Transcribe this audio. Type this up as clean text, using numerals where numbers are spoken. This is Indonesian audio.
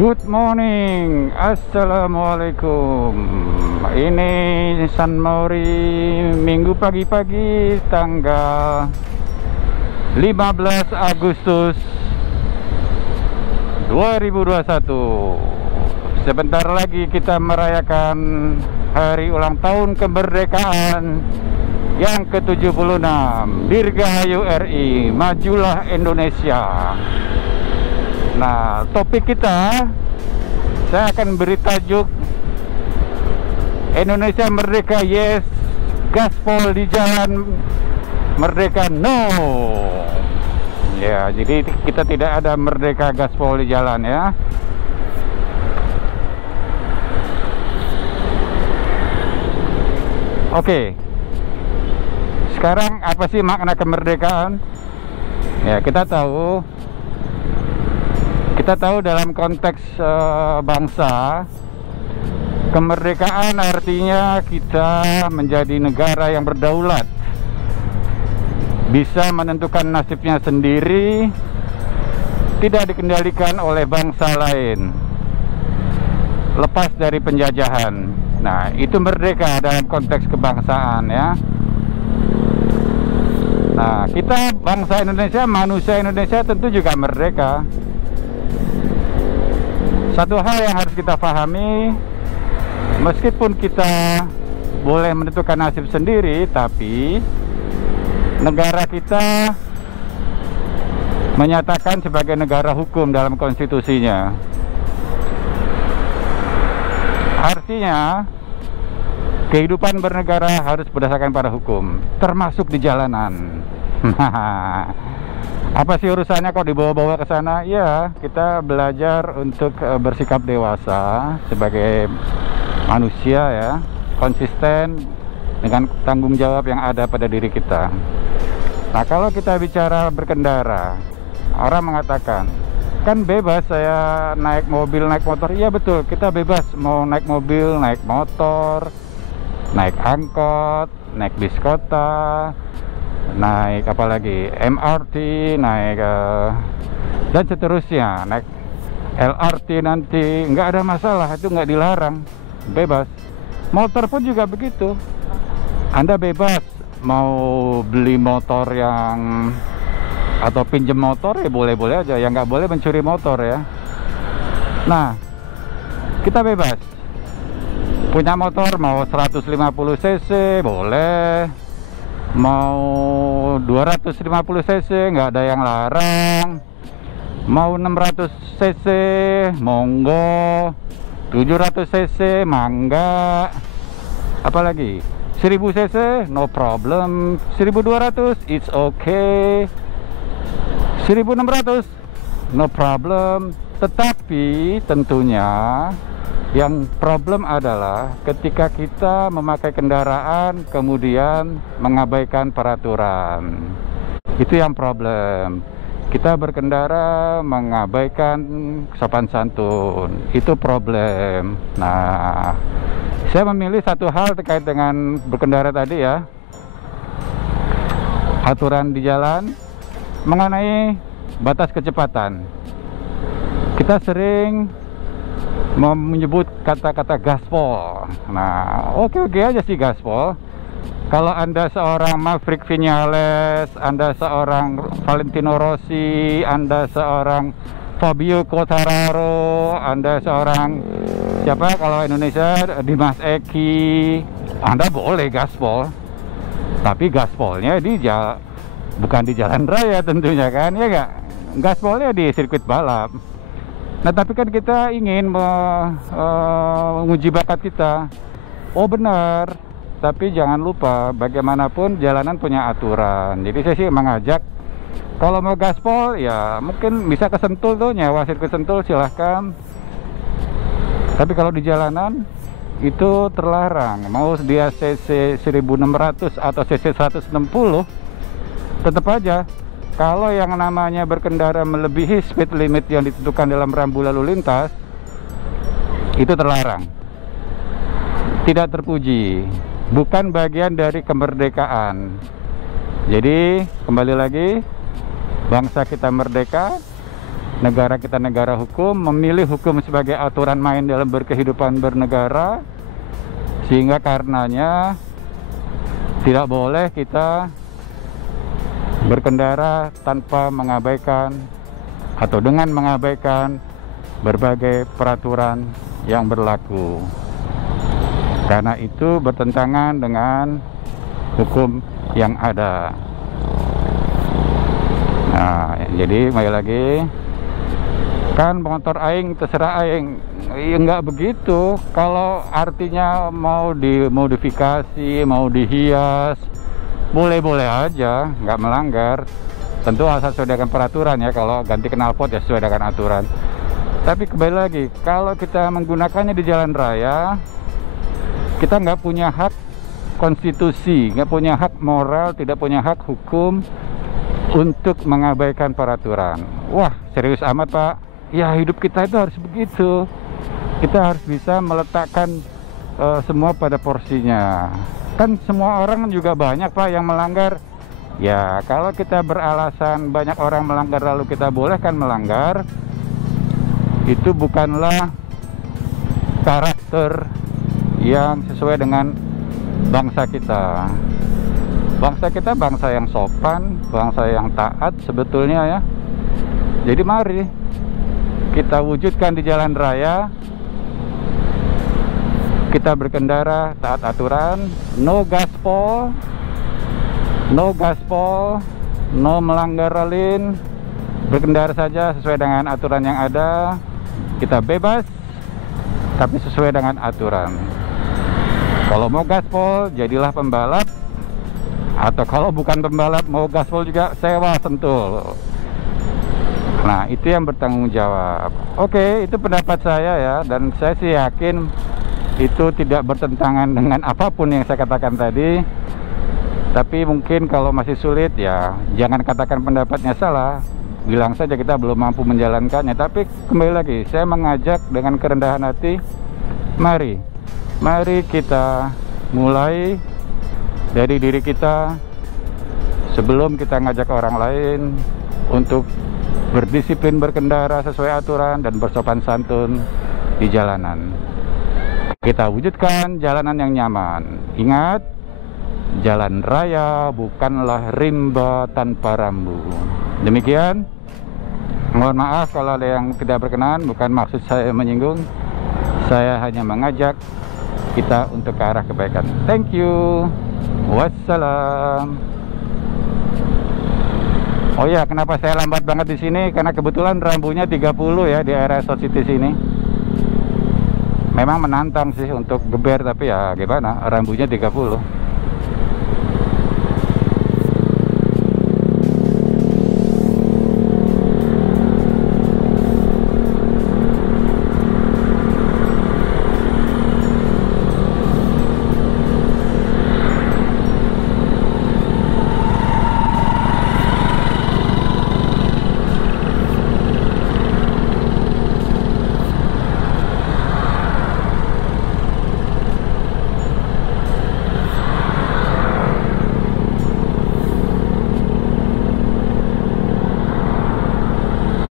Good morning, assalamualaikum. Ini San Mauri Minggu pagi-pagi tanggal 15 Agustus 2021. Sebentar lagi kita merayakan hari ulang tahun kemerdekaan yang ke-76. Dirgahayu RI, majulah Indonesia. Nah, topik kita, saya akan beri tajuk Indonesia Merdeka Yes, Gaspol di Jalan Merdeka No. Ya, jadi kita tidak ada merdeka gaspol di jalan ya. Oke. Sekarang apa sih makna kemerdekaan? Ya, kita tahu dalam konteks bangsa, kemerdekaan artinya kita menjadi negara yang berdaulat, bisa menentukan nasibnya sendiri, tidak dikendalikan oleh bangsa lain, lepas dari penjajahan. Nah, itu merdeka dalam konteks kebangsaan ya. Nah, kita bangsa Indonesia, manusia Indonesia tentu juga merdeka. Satu hal yang harus kita pahami, meskipun kita boleh menentukan nasib sendiri, tapi negara kita menyatakan sebagai negara hukum dalam konstitusinya. Artinya, kehidupan bernegara harus berdasarkan pada hukum, termasuk di jalanan. Apa sih urusannya kok dibawa-bawa ke sana? Ya, kita belajar untuk bersikap dewasa sebagai manusia ya, konsisten dengan tanggung jawab yang ada pada diri kita. Nah, kalau kita bicara berkendara, orang mengatakan, kan bebas saya naik mobil, naik motor. Iya betul, kita bebas mau naik mobil, naik motor, naik angkot, naik bis kota, naik apalagi MRT, naik dan seterusnya, naik LRT nanti, nggak ada masalah, itu nggak dilarang, bebas. Motor pun juga begitu, Anda bebas mau beli motor yang atau pinjem motor ya boleh-boleh aja, yang nggak boleh mencuri motor ya. Nah, kita bebas punya motor, mau 150 cc boleh, mau 250 cc nggak ada yang larang, mau 600 cc monggo, 700 cc mangga, apalagi 1000 cc no problem, 1200 it's okay, 1600 no problem. Tetapi tentunya yang problem adalah ketika kita memakai kendaraan kemudian mengabaikan peraturan. Itu yang problem. Kita berkendara mengabaikan sopan santun. Itu problem. Nah, saya memilih satu hal terkait dengan berkendara tadi ya. Aturan di jalan mengenai batas kecepatan. Kita sering menyebut kata-kata gaspol. Nah, oke-oke aja sih gaspol. Kalau Anda seorang Maverick Viñales, Anda seorang Valentino Rossi, Anda seorang Fabio Quartararo, Anda seorang siapa kalau Indonesia, Dimas Eki, Anda boleh gaspol. Tapi gaspolnya bukan di jalan raya tentunya kan, ya nggak? Gaspolnya di sirkuit balap. Nah, tapi kan kita ingin menguji bakat kita. Oh benar, tapi jangan lupa bagaimanapun jalanan punya aturan. Jadi saya sih mengajak, kalau mau gaspol ya mungkin bisa ke Sentul tuh, nyewa sirkuit Sentul silahkan. Tapi kalau di jalanan itu terlarang. Mau dia cc 1600 atau cc 160, tetap aja kalau yang namanya berkendara melebihi speed limit yang ditentukan dalam rambu lalu lintas, itu terlarang, tidak terpuji, bukan bagian dari kemerdekaan. Jadi kembali lagi, bangsa kita merdeka, negara kita negara hukum, memilih hukum sebagai aturan main dalam berkehidupan bernegara, sehingga karenanya tidak boleh kita berkendara tanpa mengabaikan atau dengan mengabaikan berbagai peraturan yang berlaku, karena itu bertentangan dengan hukum yang ada. Nah, jadi kembali lagi, kan motor aing terserah aing, ya nggak begitu. Kalau artinya mau dimodifikasi, mau dihias, boleh-boleh aja, nggak melanggar. Tentu asal sesuai dengan peraturan ya. Kalau ganti knalpot ya sesuai dengan aturan. Tapi kembali lagi, kalau kita menggunakannya di jalan raya, kita nggak punya hak konstitusi, nggak punya hak moral, tidak punya hak hukum untuk mengabaikan peraturan. Wah, serius amat Pak. Ya, hidup kita itu harus begitu. Kita harus bisa meletakkan semua pada porsinya. Kan semua orang juga banyak Pak yang melanggar. Ya, kalau kita beralasan banyak orang melanggar lalu kita bolehkan melanggar, itu bukanlah karakter yang sesuai dengan bangsa kita. Bangsa kita bangsa yang sopan, bangsa yang taat sebetulnya ya. Jadi mari kita wujudkan di jalan raya, kita berkendara taat aturan, no gaspol, no melanggar lalin, berkendara saja sesuai dengan aturan yang ada. Kita bebas, tapi sesuai dengan aturan. Kalau mau gaspol, jadilah pembalap. Atau kalau bukan pembalap, mau gaspol juga sewa sentul. Nah, itu yang bertanggung jawab. Oke, itu pendapat saya ya. Dan saya sih yakin itu tidak bertentangan dengan apapun yang saya katakan tadi. Tapi mungkin kalau masih sulit ya, jangan katakan pendapatnya salah. Bilang saja kita belum mampu menjalankannya. Tapi kembali lagi, saya mengajak dengan kerendahan hati, mari kita mulai dari diri kita sebelum kita ngajak orang lain untuk berdisiplin berkendara sesuai aturan dan bersopan santun di jalanan. Kita wujudkan jalanan yang nyaman. Ingat, jalan raya bukanlah rimba tanpa rambu. Demikian. Mohon maaf kalau ada yang tidak berkenan, bukan maksud saya menyinggung. Saya hanya mengajak kita untuk ke arah kebaikan. Thank you. Wassalam. Oh ya, kenapa saya lambat banget di sini? Karena kebetulan rambunya 30 ya di area South City sini. Memang menantang sih untuk geber, tapi ya gimana, rambunya 30.